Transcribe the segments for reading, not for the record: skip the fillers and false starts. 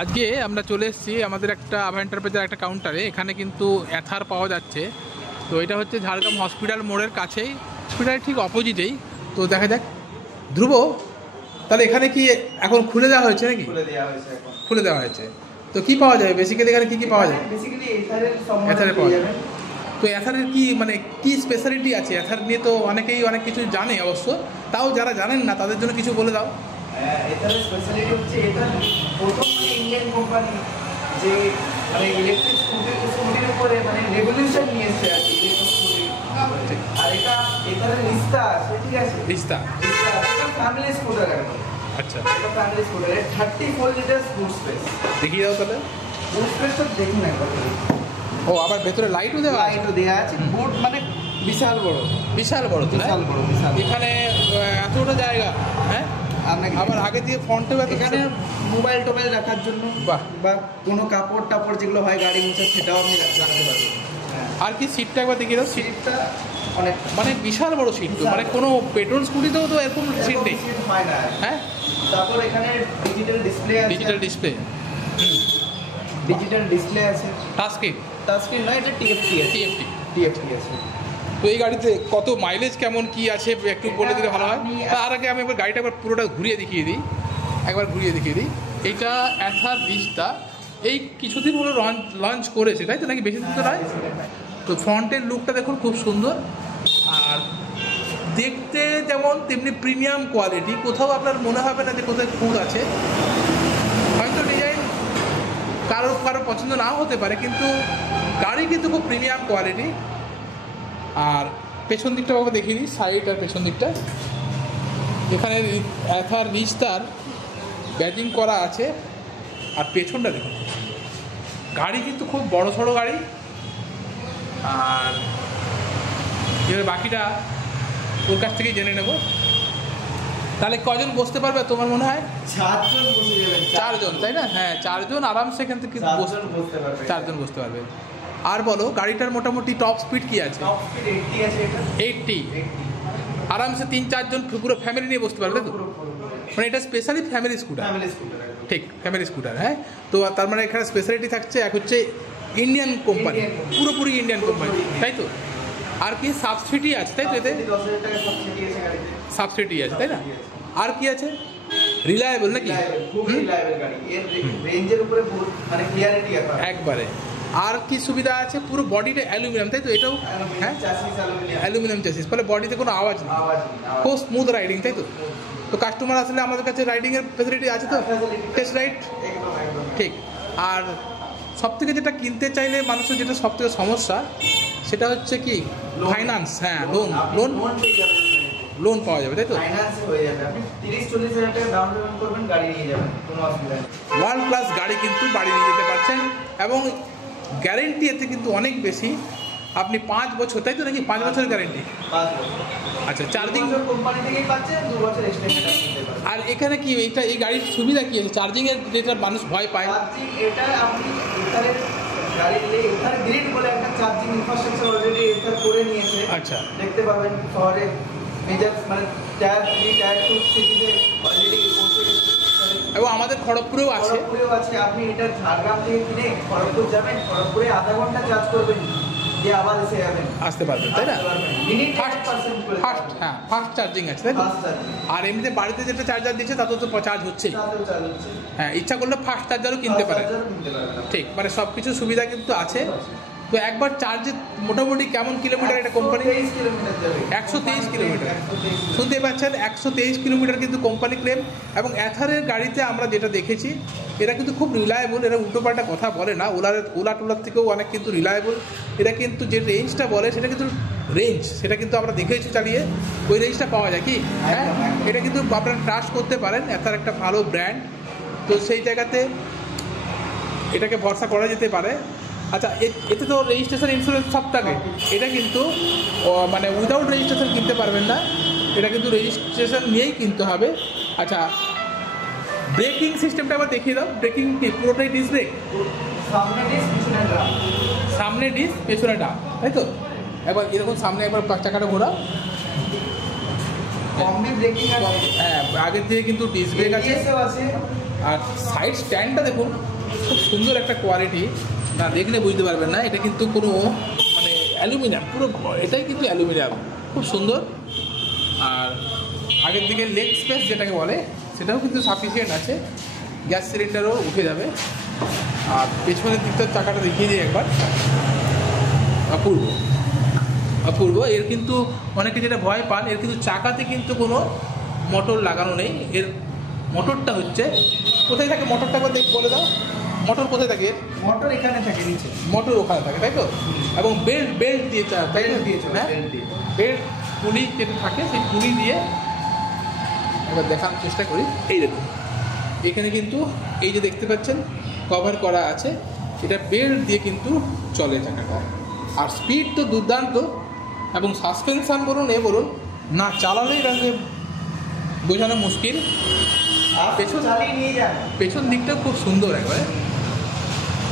আজকে আমরা চলে এসেছি আমাদের একটা আভেন্টার পেজের একটা কাউন্টারে। এখানে কিন্তু এথার পাওয়া যাচ্ছে। তো এটা হচ্ছে ঝাড়গ্রাম হসপিটাল মোড়ের কাছেই, হসপিটালের ঠিক অপোজিটেই। তো দেখা যাক। ধ্রুব, তাহলে এখানে কি এখন খুলে দেওয়া হয়েছে নাকি? খুলে দেওয়া হয়েছে। তো কি পাওয়া যায় বেসিক্যালি, এখানে কি পাওয়া যায়? এথারে পাওয়া যায়। তো এথারের কি মানে কি স্পেশালিটি আছে? এথার নিয়ে তো অনেকেই অনেক কিছু জানে অবশ্য, তাও যারা জানেন না তাদের জন্য কিছু বলে দাও। এথারের স্পেশালিটি হচ্ছে এটা প্রথম ইন্ডিয়ান কোম্পানি যে মানে ইলেকট্রিক স্কুটির উপরে মানে রেভলিউশন নিয়ে এসেছে আর কি, ইলেকট্রিক স্কুটি। আর এটা এথারের রিস্তা আছে, ঠিক আছে? রিস্তা এটা ফ্যামিলি স্কুটার আর কি। আচ্ছা, এটা ফ্যামিলি স্কুটার, 34 লিটার বুট স্পেস। দেখিয়ে দাও তাহলে। বুট স্পেসটা দেখুন একবার। ও, আবার ভেতরে লাইটও দেওয়া আছে? লাইটও দেওয়া আছে। বুট মানে বিশাল বড়, বিশাল বড় তো, বিশাল বড়, বিশাল। এখানে এতটা জায়গা, হ্যাঁ? আবার আগে দিয়ে ফ্রন্টেও এখানে মোবাইল টোবাইল রাখার জন্য বাহ, বা কোনো কাপড় টাপড় যেগুলো হয় গাড়ি মুছার, সেটাও আপনি রাখতে পারবেন। আর কি সিটটা একবার দেখিয়ে দাও। সিটটা অনেক মানে বিশাল বড় সিট তো, মানে কোনো পেট্রোল স্কুটিতেও তো এরকম সিট নেই, হয় না। হ্যাঁ? তারপর এখানে ডিজিটাল ডিসপ্লে আছে। ডিজিটাল ডিসপ্লে, ডিজিটাল ডিসপ্লে আছে। Touch screen. টাচ স্ক্রিন নয়, এটা টিএফটি আছে। টিএফটি আছে। তো এই গাড়িতে কত মাইলেজ কেমন কি আছে একটু বলে দিলে ভালো হয়। তার আগে আমি একবার গাড়িটা একবার পুরোটা ঘুরিয়ে দেখিয়ে দিই, একবার ঘুরিয়ে দেখিয়ে দিই। এইটা এথার রিস্তা, এই কিছুদিন হলো লঞ্চ করেছে, তাই তো নাকি? বেশি দিন তো নয়। তো ফ্রন্টের লুকটা দেখুন, খুব সুন্দর। আর দেখতে যেমন তেমনি প্রিমিয়াম কোয়ালিটি, কোথাও আপনার মনে হবে না যে কোথায় খুঁত আছে। হয়তো ডিজাইন কারো কারো পছন্দ নাও হতে পারে, কিন্তু গাড়ি কিন্তু খুব প্রিমিয়াম কোয়ালিটি। আর পেছন দিকটা বাবা দেখিয়ে দিই, সাইড আর পেছন দিকটা। এখানে এথার রিস্তার ব্যাজিং করা আছে। আর পেছনটা দেখুন, গাড়ি কিন্তু খুব বড় সড়ো গাড়ি। আর এবার বাকিটা ওর কাছ থেকেই জেনে নেব। তাহলে কজন বসতে পারবে তোমার মনে হয়? 4 জন বসে যাবেন। 4 জন, তাই না? হ্যাঁ, 4 জন আরামসে এখান থেকে 4 জন বসতে পারবে। আর বলো, গাড়িটার মোটামুটি টপ স্পিড কি আছে? টপ স্পিড 80 আছে। এটা 80। আরামসে 3-4 জন পুরো ফ্যামিলি নিয়ে বসতে পারবে তো? মানে এটা স্পেশালি ফ্যামিলি স্কুটার। ঠিক, ফ্যামিলি স্কুটার। হ্যাঁ, তো তার মানে এখানে স্পেশালিটি থাকছে, এক হচ্ছে ইন্ডিয়ান কোম্পানি, পুরোপুরি ইন্ডিয়ান কোম্পানি, তাই তো? আর কি সাবসিডি আছে, তাই তো? এতে সাবসিডি আছে, তাই না? আর কি আছে? রিলায়েবল নাকি? একবারে। আর কি সুবিধা আছে? পুরো বডিটা অ্যালুমিনিয়াম, তাই তো? এটাও হ্যাঁ, অ্যালুমিনিয়াম চ্যাসিস, ফলে বডিতে কোনো আওয়াজ নেই, খুব স্মুথ রাইডিং, তাই তো? তো কাস্টমার আসলে আমাদের কাছে রাইডিংয়ের ফ্যাসিলিটি আছে তো, টেস্ট রাইড। ঠিক। আর সবথেকে যেটা কিনতে চাইলে মানুষের যেটা সবথেকে সমস্যা, সেটা হচ্ছে কি ফাইন্যান্স। হ্যাঁ, লোন পাওয়া যাবে, তাই তো? ওয়ার্ল্ড ক্লাস গাড়ি কিন্তু বাড়ি নিয়ে যেতে পারছেন, এবং গ্যারেন্টি এতে কিন্তু অনেক বেশি। আপনি 5 বছর, তাই তো নাকি? 5 বছরের গ্যারেন্টি। আচ্ছা, চার্জিং কোম্পানি থেকেই পাচ্ছেন, 2 বছর এক্সটেনশন নিতে পারেন। আর এখানে কি এই গাড়ির সুবিধা কি আছে? চার্জিংয়ের যেটা মানুষ ভয় পায়, এটা আপনি এখানে গাড়ি নিলে এখানে গ্রিড বলে একটা চার্জিং ইনফ্রাস্ট্রাকচার অলরেডি এখানে করে নিয়েছে। আচ্ছা, দেখতে পাবেন শহরে মেজর মানে টায়ার 3 টায়ার 2 সিটিতে অলরেডি পৌঁছে গেছে। এবং আমাদের খড়গপুরেও আছে। আপনি এটা ঝাড়গ্রাম থেকে কিনে খড়গপুর যাবেন, খড়গপুরে আধা ঘন্টা চার্জ করবেন, যে আবার এসে যাবেন, আসতে পারবেন, তাই না? ফাস্ট চার্জিং আছে, তাই তো? আর এমনিতে বাড়িতে যেটা চার্জার দিচ্ছে তাতে তো চার্জ হচ্ছে। হ্যাঁ, ইচ্ছা করলে ফাস্ট চার্জারও কিনতে পারেন। ঠিক, মানে সব কিছু সুবিধা কিন্তু আছে। তো একবার চার্জে মোটামুটি কেমন কিলোমিটার এটা কোম্পানি? 123 কিলোমিটার। শুনতে পাচ্ছেন, 123 কিলোমিটার কিন্তু কোম্পানি ক্লেম। এবং এথারের গাড়িতে আমরা যেটা দেখেছি, এরা কিন্তু খুব রিলায়েবল, এরা উল্টোপাল্টা কথা বলে না। ওলা টোলার থেকেও অনেক কিন্তু রিলায়েবল। এরা কিন্তু যে রেঞ্জটা বলে সেটা কিন্তু সেটা কিন্তু আমরা দেখেছি চালিয়ে, ওই রেঞ্জটা পাওয়া যায় কি? হ্যাঁ, এটা কিন্তু আপনারা ট্রাস্ট করতে পারেন, এথার একটা ভালো ব্র্যান্ড। তো সেই জায়গাতে এটাকে ভরসা করা যেতে পারে। আচ্ছা, এতে তো রেজিস্ট্রেশন ইন্স্যুরেন্স সব থাকে। এটা কিন্তু মানে উইদাউট রেজিস্ট্রেশন কিনতে পারবেন না, এটা কিন্তু রেজিস্ট্রেশন নিয়েই কিনতে হবে। আচ্ছা, ব্রেকিং সিস্টেমটা আবার দেখিয়ে দাও। ব্রেকিং কি পুরোটাই ডিস্ক ব্রেক? সামনে ডিস্ক, পেছনে ডাম, তাই তো? একবার এরকম সামনে একবার চাকাটা ঘোরা। কম্বি ব্রেকিং আছে। হ্যাঁ, আগের দিয়ে কিন্তু ডিস্ক ব্রেক আছে। আর সাইড স্ট্যান্ডটা দেখুন, খুব সুন্দর একটা কোয়ালিটি, না দেখলে বুঝতে পারবেন না, এটা কিন্তু কোনো মানে অ্যালুমিনিয়াম, পুরো এটাই কিন্তু অ্যালুমিনিয়াম, খুব সুন্দর। আর আগের দিকে লেগ স্পেস যেটাকে বলে সেটাও কিন্তু সাফিসিয়েন্ট আছে, গ্যাস সিলিন্ডারও উঠে যাবে। আর পেছনের দিকটার চাকাটা দেখিয়ে দিই একবার, অপূর্ব অপূর্ব। এর কিন্তু অনেকে যেটা ভয় পান, এর কিন্তু চাকাতে কিন্তু কোনো মোটর লাগানো নেই। এর মোটরটা হচ্ছে কোথায় থাকে, মোটরটা একবার বলে দাও, মোটর কোথায় থাকে? মোটর এখানে থাকে নিচে, মোটর ওখানে থাকে, তাই তো? এবং বেল্ট দিয়ে হ্যাঁ, বেল্ট পুলি যেটা থাকে সেই পুলি দিয়ে এবার দেখানোর চেষ্টা করি। এই দেখুন, এখানে কিন্তু এই যে দেখতে পাচ্ছেন কভার করা আছে, এটা বেল্ট দিয়ে কিন্তু চলে চাকাটা। আর স্পিড তো দুর্দান্ত, এবং সাসপেনশান বলুন বলুন, না চালালেই রাখবে বোঝানো মুশকিল। পেছন পেছন দিকটা খুব সুন্দর, একবারে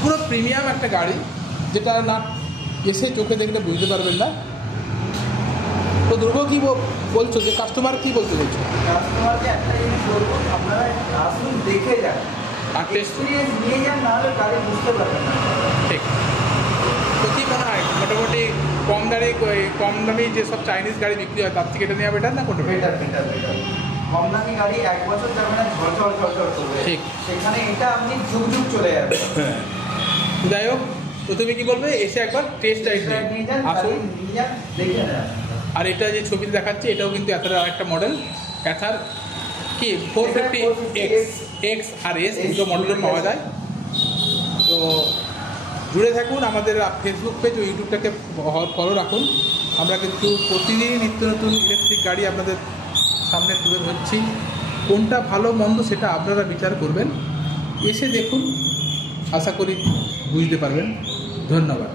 পুরো প্রিমিয়াম একটা গাড়ি, যেটা না এসে চোখে দেখলে বুঝতে পারবেন না। তো ধ্রুব কী বলছো, যে কাস্টমার কী বলছো? কাস্টমারকে একটা জিনিস বলবো, আপনারা আসুন দেখে যান, আর এক্সপিরিয়েন্স নিয়ে যান, নাহলে গাড়ি বুঝতে পারবেন না। ঠিক। তো কী মনে হয়, মোটামুটি কম দামি যেসব চাইনিজ গাড়ি বিক্রি হয় তার থেকে এটা নেওয়া বেটার না কোনটা? বেটার। কম দামি গাড়ি 1 বছর যাবে না, ঝরঝর করবে। ঠিক। সেখানে এটা আপনি যুগ চলে যাবে। যাই হোক, তো তুমি কী বলবে, এসে একবার টেস্ট ড্রাইভ আসুন দেখে নেন। আর এটা যে ছবিতে দেখাচ্ছে, এটাও কিন্তু অ্যাথারের আরেকটা মডেল, অ্যাথার কি 450X আর S, দুটো মডেলে পাওয়া যায়। তো জুড়ে থাকুন আমাদের ফেসবুক পেজ ও ইউটিউবটাকে ফলো রাখুন। আমরা কিন্তু প্রতিদিনই নিত্য নতুন ইলেকট্রিক গাড়ি আপনাদের সামনে তুলে ধরছি। কোনটা ভালো মন্দ সেটা আপনারা বিচার করবেন, এসে দেখুন, আশা করি বুঝতে পারবেন। ধন্যবাদ।